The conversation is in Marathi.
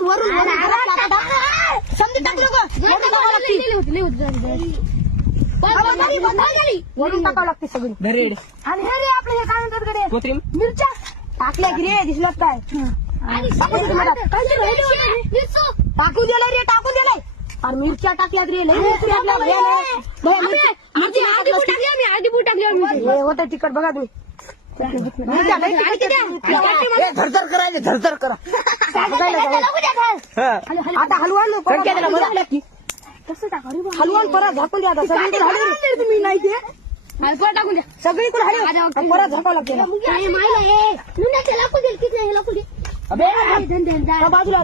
वरून समजी टाकलं का वरून टाकावं लागते सगळी रेड आणि हे रे आपलं हे काय म्हणतात कडे कोथिंबीर मिरच्या टाकल्या की रे दिसलं काय टाकू दिलं रे टाकू दिलंय आणि मिरच्या टाकल्या रे लई होतं तिकट बघा तुम्ही झरझर करायचे झरझर करा आता हलवा हलवान परत झाकून द्या आता सगळीकडे हलवा तुम्ही नाही ते टाकून द्या सगळीकडे हलवा परत झाकावं लागते बाजूला